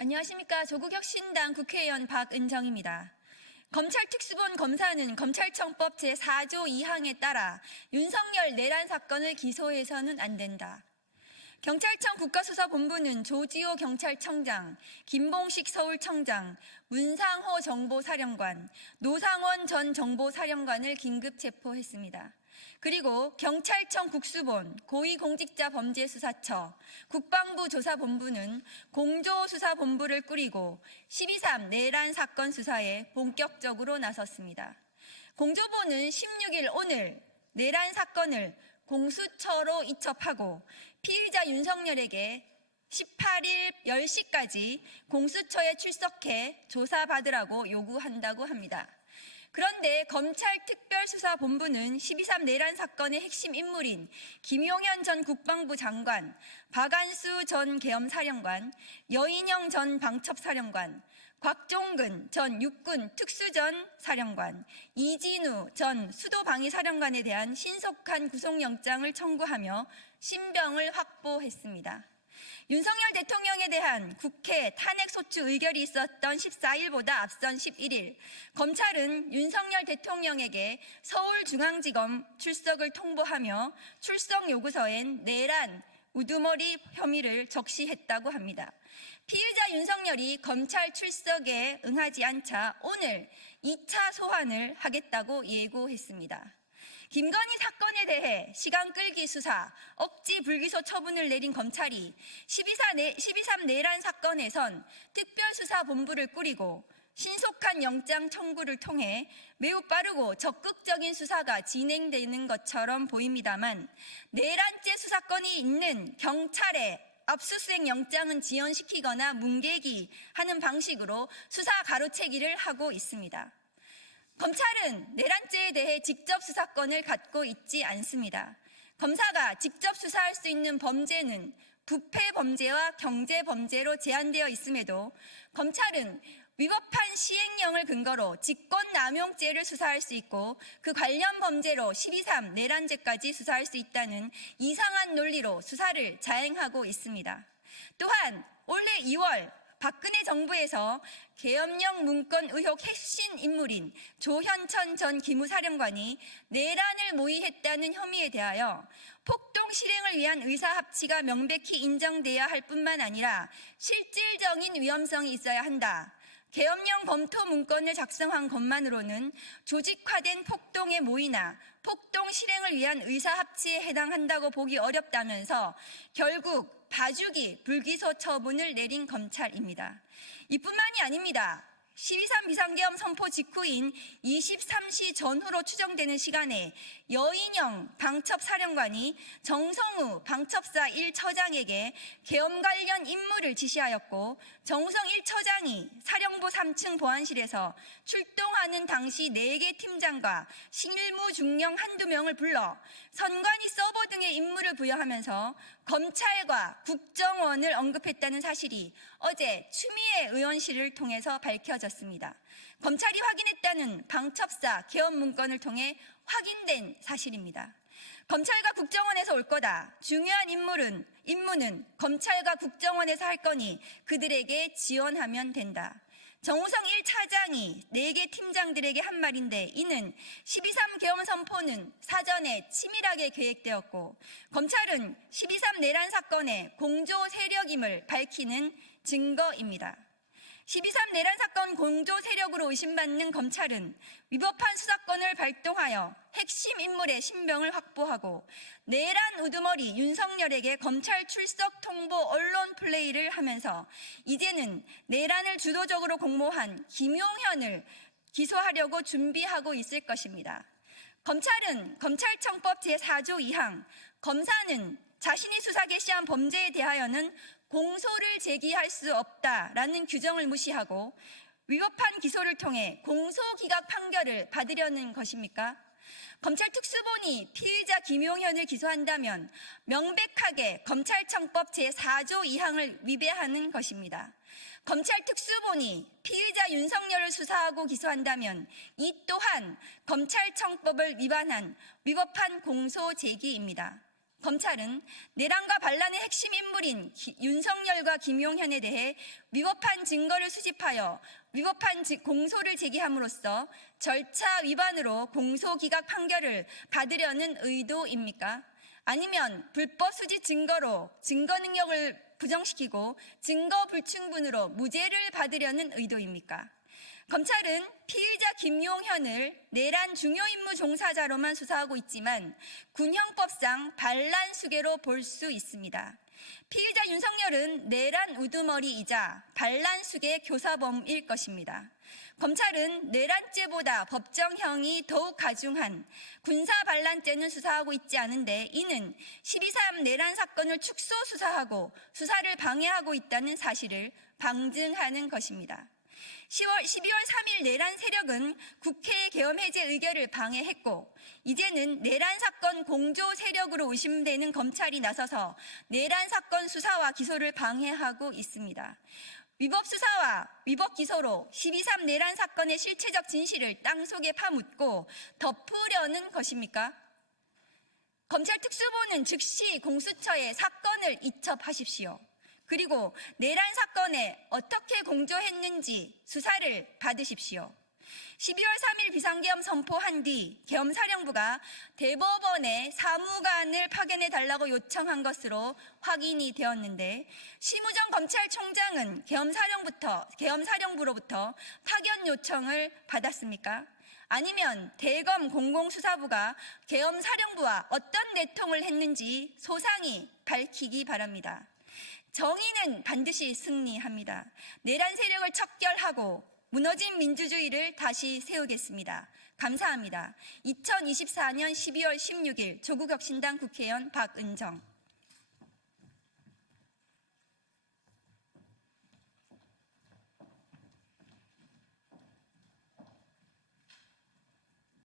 안녕하십니까. 조국혁신당 국회의원 박은정입니다. 검찰특수본 검사는 검찰청법 제4조 2항에 따라 윤석열 내란 사건을 기소해서는 안 된다. 경찰청 국가수사본부는 조지호 경찰청장, 김봉식 서울청장, 문상호 정보사령관, 노상원 전 정보사령관을 긴급 체포했습니다. 그리고 경찰청 국수본, 고위공직자범죄수사처, 국방부 조사본부는 공조수사본부를 꾸리고 12.3 내란 사건 수사에 본격적으로 나섰습니다. 공조본은 16일 오늘 내란 사건을 공수처로 이첩하고 피의자 윤석열에게 18일 10시까지 공수처에 출석해 조사받으라고 요구한다고 합니다. 그런데 검찰특별수사본부는 12.3 내란 사건의 핵심 인물인 김용현 전 국방부 장관, 박안수 전 계엄사령관, 여인영 전 방첩사령관, 곽종근 전 육군 특수전 사령관, 이진우 전 수도방위사령관에 대한 신속한 구속영장을 청구하며 신병을 확보했습니다. 윤석열 대통령에 대한 국회 탄핵소추 의결이 있었던 14일보다 앞선 11일, 검찰은 윤석열 대통령에게 서울중앙지검 출석을 통보하며 출석 요구서엔 내란, 우두머리 혐의를 적시했다고 합니다. 피의자 윤석열이 검찰 출석에 응하지 않자 오늘 2차 소환을 하겠다고 예고했습니다. 김건희 사건에 대해 시간 끌기 수사, 억지 불기소 처분을 내린 검찰이 12.3 내란 사건에선 특별수사본부를 꾸리고 신속한 영장 청구를 통해 매우 빠르고 적극적인 수사가 진행되는 것처럼 보입니다만 내란죄 수사권이 있는 경찰의 압수수색 영장은 지연시키거나 뭉개기 하는 방식으로 수사 가로채기를 하고 있습니다. 검찰은 내란죄에 대해 직접 수사권을 갖고 있지 않습니다. 검사가 직접 수사할 수 있는 범죄는 부패 범죄와 경제 범죄로 제한되어 있음에도 검찰은 위법한 시행령을 근거로 직권남용죄를 수사할 수 있고 그 관련 범죄로 12.3 내란죄까지 수사할 수 있다는 이상한 논리로 수사를 자행하고 있습니다. 또한 올해 2월 박근혜 정부에서 계엄령 문건 의혹 핵심 인물인 조현천 전 기무사령관이 내란을 모의했다는 혐의에 대하여 폭동 실행을 위한 의사합치가 명백히 인정돼야 할 뿐만 아니라 실질적인 위험성이 있어야 한다. 계엄령 검토 문건을 작성한 것만으로는 조직화된 폭동의 모의나 폭동 실행을 위한 의사합치에 해당한다고 보기 어렵다면서 결국 봐주기 불기소 처분을 내린 검찰입니다. 이뿐만이 아닙니다. 12.3 비상계엄 선포 직후인 23시 전후로 추정되는 시간에 여인영 방첩사령관이 정성우 방첩사 1처장에게 계엄 관련 임무를 지시하였고 정성 1처장이 사령부 3층 보안실에서 출동하는 당시 4개 팀장과 실무 중령 한두 명을 불러 선관위 서버 등의 임무를 부여하면서 검찰과 국정원을 언급했다는 사실이 어제 추미애 의원실을 통해서 밝혀졌습니다. 검찰이 확인했다는 방첩사 계엄 문건을 통해 확인된 사실입니다. 검찰과 국정원에서 올 거다. 중요한 임무는 검찰과 국정원에서 할 거니 그들에게 지원하면 된다. 정우성 1차장이 4개 팀장들에게 한 말인데 이는 12.3 계엄 선포는 사전에 치밀하게 계획되었고 검찰은 12.3 내란 사건의 공조 세력임을 밝히는 증거입니다. 12.3 내란 사건 공조 세력으로 의심받는 검찰은 위법한 수사권을 발동하여 핵심 인물의 신병을 확보하고 내란 우두머리 윤석열에게 검찰 출석 통보 언론 플레이를 하면서 이제는 내란을 주도적으로 공모한 김용현을 기소하려고 준비하고 있을 것입니다. 검찰은 검찰청법 제4조 2항 검사는 자신이 수사 개시한 범죄에 대하여는 공소를 제기할 수 없다라는 규정을 무시하고 위법한 기소를 통해 공소기각 판결을 받으려는 것입니까? 검찰 특수본이 피의자 김용현을 기소한다면 명백하게 검찰청법 제4조 2항을 위배하는 것입니다. 검찰 특수본이 피의자 윤석열을 수사하고 기소한다면 이 또한 검찰청법을 위반한 위법한 공소 제기입니다. 검찰은 내란과 반란의 핵심 인물인 윤석열과 김용현에 대해 위법한 증거를 수집하여 위법한 공소를 제기함으로써 절차 위반으로 공소기각 판결을 받으려는 의도입니까? 아니면 불법 수집 증거로 증거 능력을 부정시키고 증거 불충분으로 무죄를 받으려는 의도입니까? 검찰은 피의자 김용현을 내란 중요 임무 종사자로만 수사하고 있지만 군형법상 반란 수괴로 볼 수 있습니다. 피의자 윤석열은 내란 우두머리이자 반란 수괴 교사범일 것입니다. 검찰은 내란죄보다 법정형이 더욱 가중한 군사반란죄는 수사하고 있지 않은데 이는 12.3 내란 사건을 축소 수사하고 수사를 방해하고 있다는 사실을 방증하는 것입니다. 12월 3일 내란 세력은 국회 계엄 해제 의결을 방해했고 이제는 내란 사건 공조 세력으로 의심되는 검찰이 나서서 내란 사건 수사와 기소를 방해하고 있습니다. 위법 수사와 위법 기소로 12.3 내란 사건의 실체적 진실을 땅속에 파묻고 덮으려는 것입니까? 검찰 특수부는 즉시 공수처에 사건을 이첩하십시오. 그리고 내란 사건에 어떻게 공조했는지 수사를 받으십시오. 12월 3일 비상계엄 선포한 뒤 계엄사령부가 대법원에 사무관을 파견해달라고 요청한 것으로 확인이 되었는데 심우정 검찰총장은 계엄사령부로부터 파견 요청을 받았습니까? 아니면 대검 공공수사부가 계엄사령부와 어떤 내통을 했는지 소상히 밝히기 바랍니다. 정의는 반드시 승리합니다. 내란 세력을 척결하고 무너진 민주주의를 다시 세우겠습니다. 감사합니다. 2024년 12월 16일 조국혁신당 국회의원 박은정.